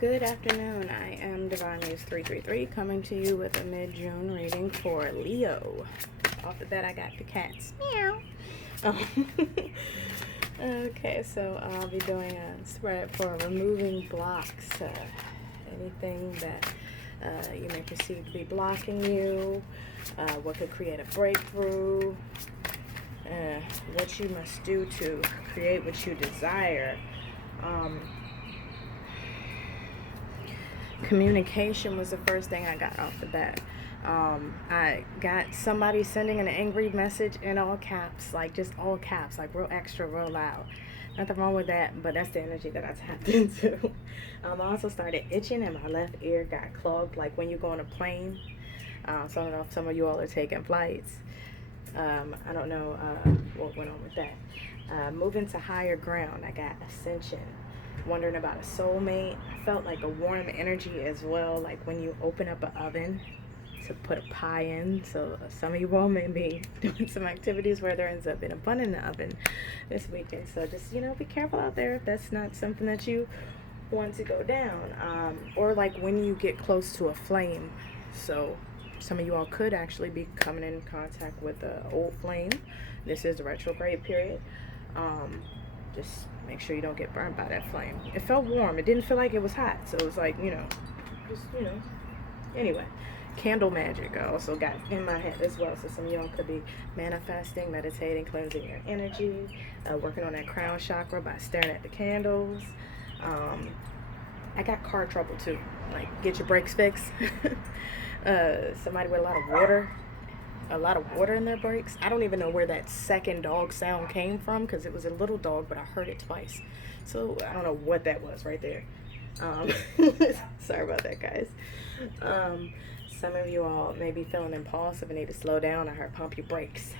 Good afternoon. I am Divine Muse 333 coming to you with a mid-June reading for Leo. Off the bat, I got the cats. Meow. Okay, so I'll be doing a spread for removing blocks. Anything that you may perceive to be blocking you, what could create a breakthrough, what you must do to create what you desire. Communication was the first thing I got off the bat. I got somebody sending an angry message in all caps, like just all caps, like real extra, real loud. Nothing wrong with that, but that's the energy that I tapped into. I also started itching and my left ear got clogged, like when you go on a plane. So I don't know if some of you all are taking flights. I don't know what went on with that. Moving to higher ground, I got ascension. Wondering about a soulmate. I felt like a warm energy as well, like when you open up an oven to put a pie in. So some of you all may be doing some activities where there ends up being a bun in the oven this weekend. So just, be careful out there if that's not something that you want to go down. Or like when you get close to a flame. So some of you all could actually be coming in contact with an old flame. This is the retrograde period. Just make sure you don't get burned by that flame. It felt warm. It didn't feel like it was hot. So it was like, Anyway, candle magic I also got in my head as well. So some of y'all could be manifesting, meditating, cleansing your energy, working on that crown chakra by staring at the candles. I got car trouble too. Like, get your brakes fixed. Somebody with a lot of water in their brakes. I don't even know where that second dog sound came from because it was a little dog, but I heard it twice. So I don't know what that was right there. Sorry about that, guys. Some of you all may be feeling impulsive and need to slow down. I heard pump your brakes.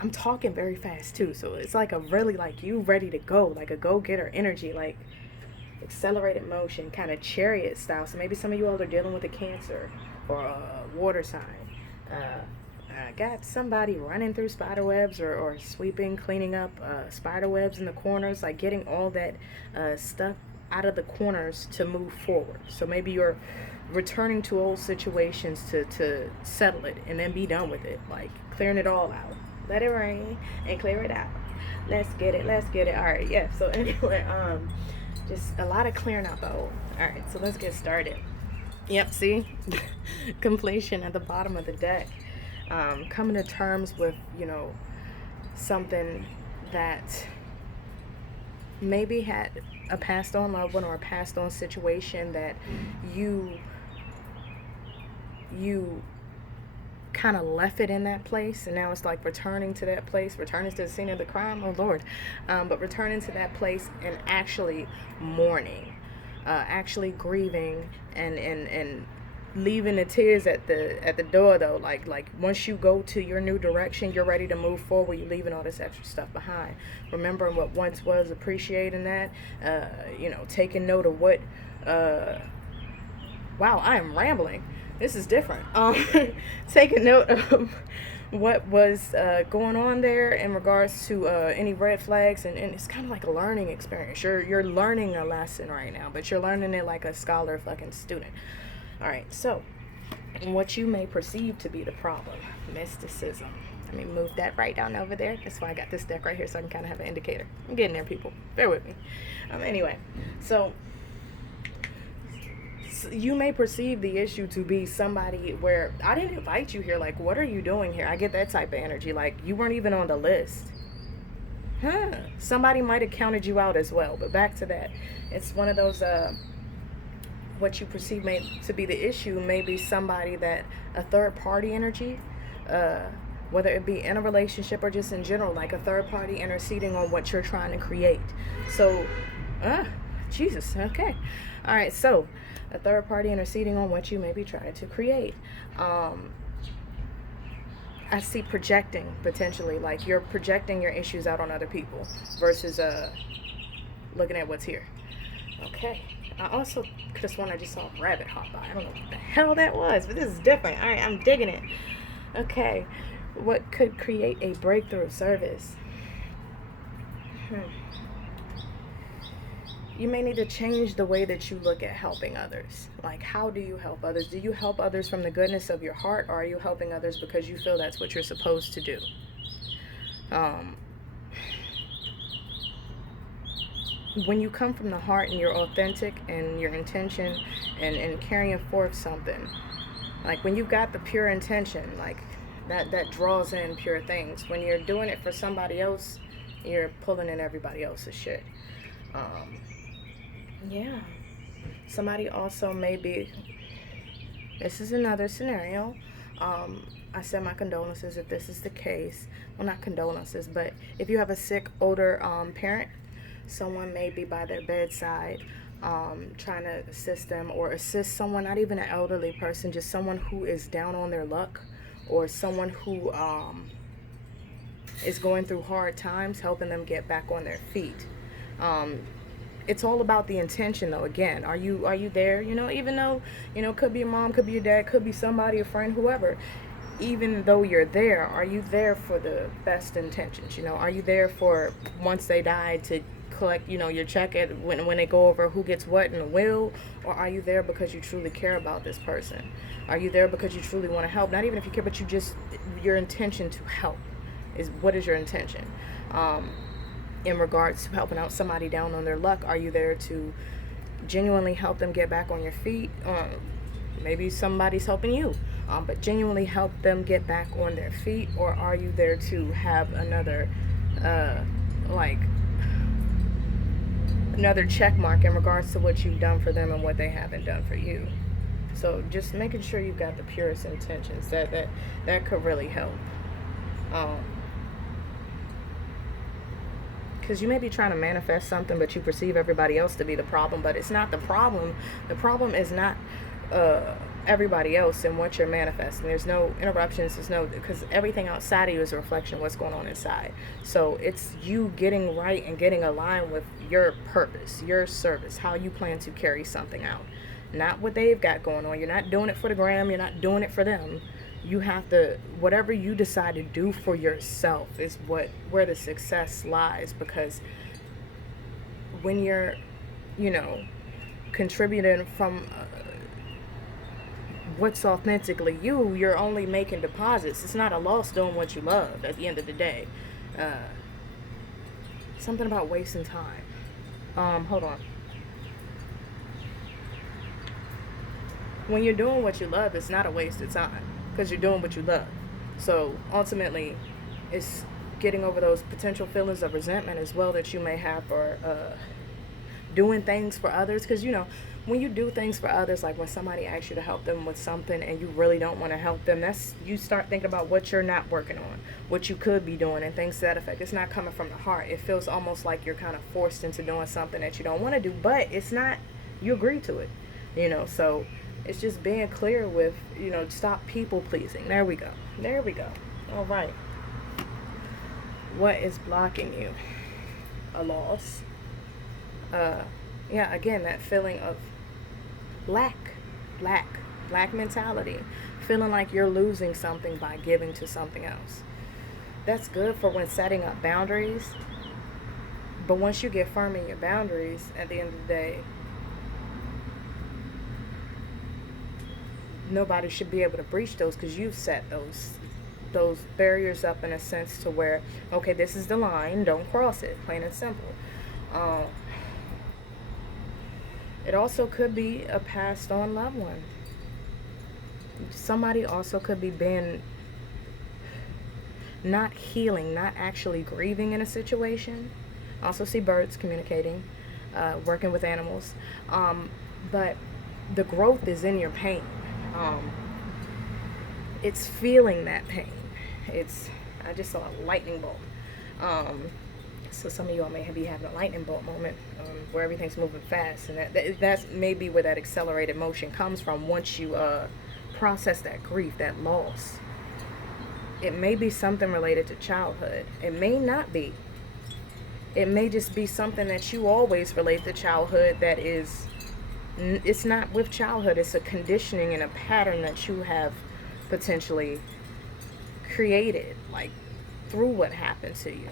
I'm talking very fast too, so it's like a really like you ready to go, like a go-getter energy, like accelerated motion, kind of chariot style. So maybe some of you all are dealing with a Cancer or a water sign. I got somebody running through spider webs or sweeping, cleaning up spider webs in the corners, like getting all that stuff out of the corners to move forward. So maybe you're returning to old situations to settle it and then be done with it, like clearing it all out. Let it rain and clear it out. Let's get it. All right, yeah. So anyway, just a lot of clearing out the old. All right, so let's get started. Yep, see? Completion at the bottom of the deck. Coming to terms with, something that maybe had a passed on loved one or a passed on situation that you kind of left it in that place, and now it's like returning to that place, returning to the scene of the crime, oh Lord, but returning to that place and actually mourning, actually grieving and leaving the tears at the door though. Like once you go to your new direction, you're ready to move forward, you're leaving all this extra stuff behind, remembering what once was, appreciating that, taking note of what wow, I am rambling. This is different. Taking note of what was going on there in regards to any red flags, and it's kind of like a learning experience. You're learning a lesson right now, but you're learning it like a scholar fucking student. All right, so what you may perceive to be the problem, mysticism. Let me move that right down over there. That's why I got this deck right here, so I can kind of have an indicator. I'm getting there, people. Bear with me. Anyway, so you may perceive the issue to be somebody where I didn't invite you here. Like, what are you doing here? I get that type of energy. Like, you weren't even on the list. Somebody might have counted you out as well. But back to that. It's one of those, what you perceive to be the issue may be somebody that, a third party energy, whether it be in a relationship or just in general, like a third party interceding on what you're trying to create. So, Jesus, okay. All right, so a third party interceding on what you may be trying to create. I see projecting, potentially, like you're projecting your issues out on other people versus looking at what's here. Okay. I also could have sworn I just saw a rabbit hop by. I don't know what the hell that was, but this is different. All right, I'm digging it. Okay. What could create a breakthrough service? you may need to change the way that you look at helping others. Like, how do you help others? Do you help others from the goodness of your heart, or are you helping others because you feel that's what you're supposed to do? Um, when you come from the heart and you're authentic and your intention and carrying forth something, like when you've got the pure intention, like that draws in pure things. When you're doing it for somebody else, you're pulling in everybody else's shit. Yeah. Somebody also may be, this is another scenario. I send my condolences if this is the case. Well, not condolences, but if you have a sick, older parent, someone may be by their bedside trying to assist them, or assist someone, not even an elderly person, just someone who is down on their luck, or someone who is going through hard times, helping them get back on their feet. It's all about the intention, though. Again, are you there? Even though, could be your mom, could be your dad, could be somebody, a friend, whoever. Even though you're there, are you there for the best intentions? Are you there for, once they die, to collect, your check at when they go over who gets what in the will? Or are you there because you truly care about this person? Are you there because you truly want to help? Not even if you care, but your intention to help is, what is your intention? In regards to helping out somebody down on their luck, are you there to genuinely help them get back on your feet? Maybe somebody's helping you, but genuinely help them get back on their feet? Or are you there to have another check mark in regards to what you've done for them and what they haven't done for you? So just making sure you've got the purest intentions, that could really help. Because you may be trying to manifest something, but you perceive everybody else to be the problem, but it's not the problem. The problem is not everybody else and what you're manifesting. There's no interruptions, because everything outside of you is a reflection of what's going on inside. So it's you getting right and getting aligned with your purpose, your service, how you plan to carry something out. Not what they've got going on. You're not doing it for the gram, you're not doing it for them. You have to, whatever you decide to do for yourself is where the success lies. Because when you're, contributing from what's authentically you, you're only making deposits. It's not a loss doing what you love at the end of the day. Something about wasting time. Hold on. When you're doing what you love, it's not a waste of time, because you're doing what you love. So ultimately, it's getting over those potential feelings of resentment as well that you may have for doing things for others. Because when you do things for others, like when somebody asks you to help them with something and you really don't want to help them, you start thinking about what you're not working on, what you could be doing, and things to that effect. It's not coming from the heart. It feels almost like you're kind of forced into doing something that you don't want to do, but it's not. You agree to it, so it's just being clear with, stop people pleasing. There we go. All right. What is blocking you? A loss. Again, that feeling of lack mentality. Feeling like you're losing something by giving to something else. That's good for when setting up boundaries. But once you get firm in your boundaries, at the end of the day, nobody should be able to breach those, because you've set those barriers up in a sense to where, okay, this is the line, don't cross it, plain and simple. It also could be a passed on loved one. Somebody also could be being not healing, not actually grieving in a situation. Also see birds communicating, working with animals, but the growth is in your pain. It's feeling that pain. I just saw a lightning bolt. So some of y'all may be having a lightning bolt moment where everything's moving fast, and that's maybe where that accelerated motion comes from. Once you process that grief, that loss, it may be something related to childhood. It may not be. It may just be something that you always relate to childhood that is. It's not with childhood. It's a conditioning and a pattern that you have potentially created, like through what happened to you.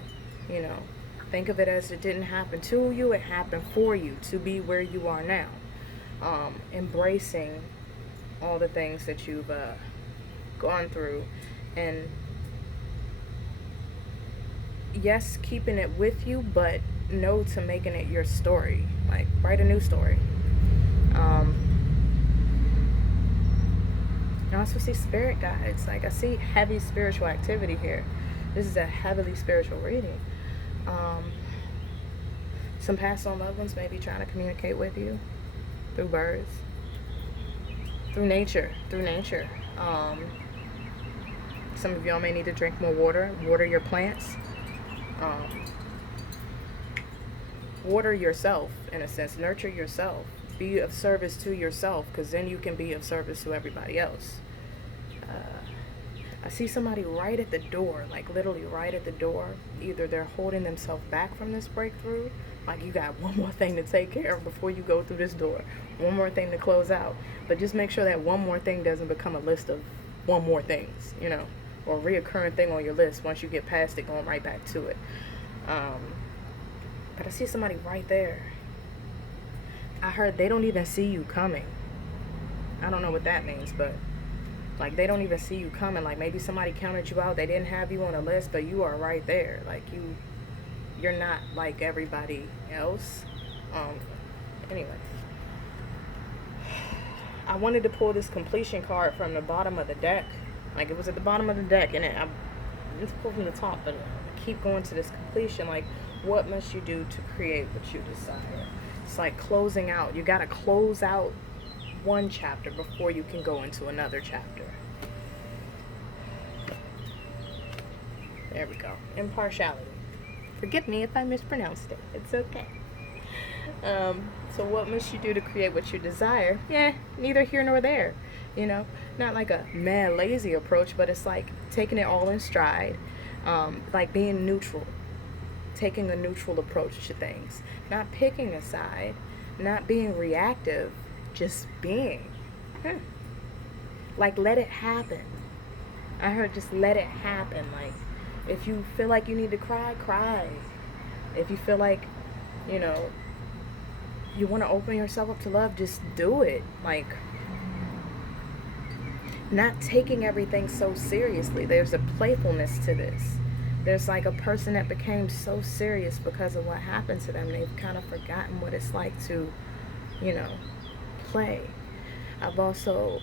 Think of it as it didn't happen to you, it happened for you to be where you are now. Embracing all the things that you've gone through, and yes, keeping it with you, but no to making it your story. Like, write a new story. I also see spirit guides. Like, I see heavy spiritual activity here. This is a heavily spiritual reading. Some past on loved ones may be trying to communicate with you through birds, through nature. Some of y'all may need to drink more water. Water your plants. Water yourself, in a sense. Nurture yourself. Be of service to yourself, because then you can be of service to everybody else. I see somebody right at the door, like literally right at the door. Either they're holding themselves back from this breakthrough, like you got one more thing to take care of before you go through this door, one more thing to close out. But just make sure that one more thing doesn't become a list of one more things, you know, or a reoccurring thing on your list once you get past it, going right back to it. But I see somebody right there. I heard they don't even see you coming. I don't know what that means, but like they don't even see you coming. Like maybe somebody counted you out. They didn't have you on a list, but you are right there. Like you're not like everybody else. Anyway, I wanted to pull this completion card from the bottom of the deck. Like it was at the bottom of the deck, and it's pulled from the top, but I keep going to this completion. Like, what must you do to create what you desire? It's like closing out. You gotta close out one chapter before you can go into another chapter. There we go. Impartiality. Forgive me if I mispronounced it. It's okay. So what must you do to create what you desire? Yeah, neither here nor there. You know, not like a mad lazy approach, but it's like taking it all in stride. Like being neutral. Taking a neutral approach to things. Not picking a side. Not being reactive. Just being. Like, let it happen. I heard just let it happen. Like, if you feel like you need to cry, cry. If you feel like, you know, you want to open yourself up to love, just do it. Like, not taking everything so seriously. There's a playfulness to this. There's like a person that became so serious because of what happened to them. They've kind of forgotten what it's like to, you know, play. I've also,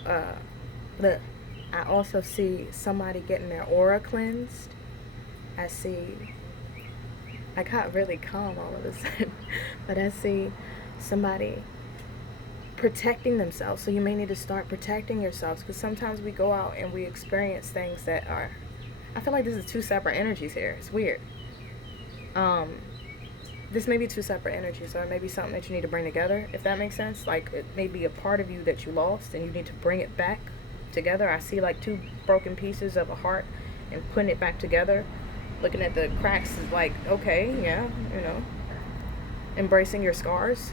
I also see somebody getting their aura cleansed. I got really calm all of a sudden, but I see somebody protecting themselves. So you may need to start protecting yourselves, because sometimes we go out and we experience things that are, I feel like this is two separate energies here. It's weird. This may be two separate energies, or it may be something that you need to bring together, if that makes sense. Like, it may be a part of you that you lost and you need to bring it back together. I see like two broken pieces of a heart and putting it back together. Looking at the cracks is like, okay, yeah, you know, embracing your scars.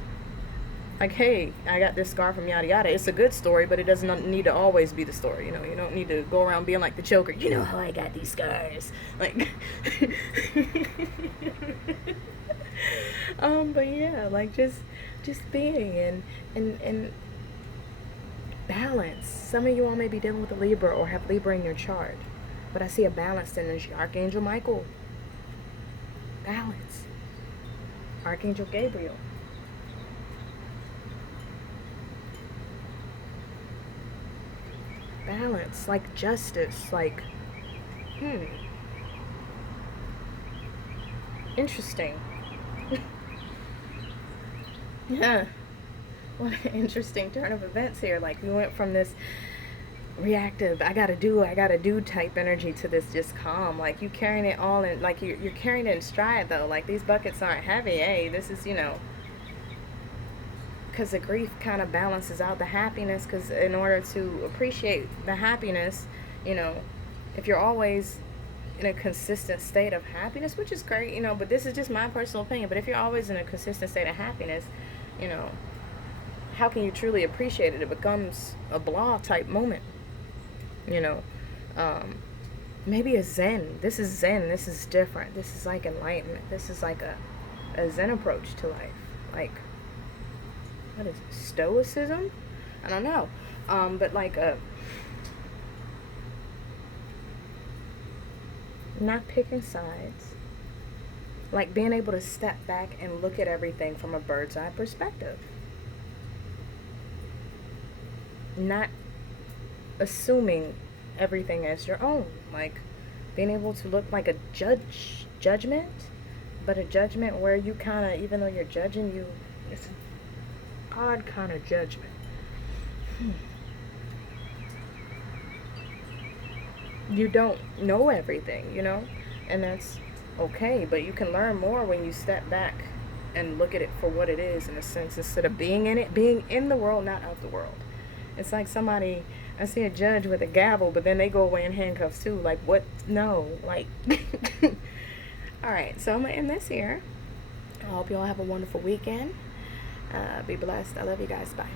Like, hey, I got this scar from yada yada. It's a good story, but it doesn't need to always be the story. You know, you don't need to go around being like the Joker. You know how I got these scars. Like, but yeah, like just being and balance. Some of you all may be dealing with a Libra or have Libra in your chart, but I see a balanced energy. Archangel Michael, balance. Archangel Gabriel, balance. Like justice. Like, interesting. Yeah, what an interesting turn of events here. Like, we went from this reactive, I gotta do type energy to this just calm. Like, you carrying it all in, like you're carrying it in stride though. Like, these buckets aren't heavy. Hey, this is, you know, because the grief kind of balances out the happiness, because in order to appreciate the happiness, you know, if you're always in a consistent state of happiness, which is great, you know, but this is just my personal opinion, but if you're always in a consistent state of happiness, you know, how can you truly appreciate it? It becomes a blah type moment, you know. maybe a Zen. This is Zen. This is different. This is like enlightenment. This is like a Zen approach to life. Like, what is it? Stoicism? I don't know. But like a not picking sides. Like being able to step back and look at everything from a bird's eye perspective. Not assuming everything as your own. Like being able to look like a judgment, but a judgment where you kind of, even though you're judging, it's an odd kind of judgment. You don't know everything, and that's okay, but you can learn more when you step back and look at it for what it is, in a sense, instead of being in it, being in the world, not of the world. It's like somebody, I see a judge with a gavel, but then they go away in handcuffs too. Like, what? No, like. All right, so I'm gonna end this here. I hope you all have a wonderful weekend. Be blessed. I love you guys. Bye.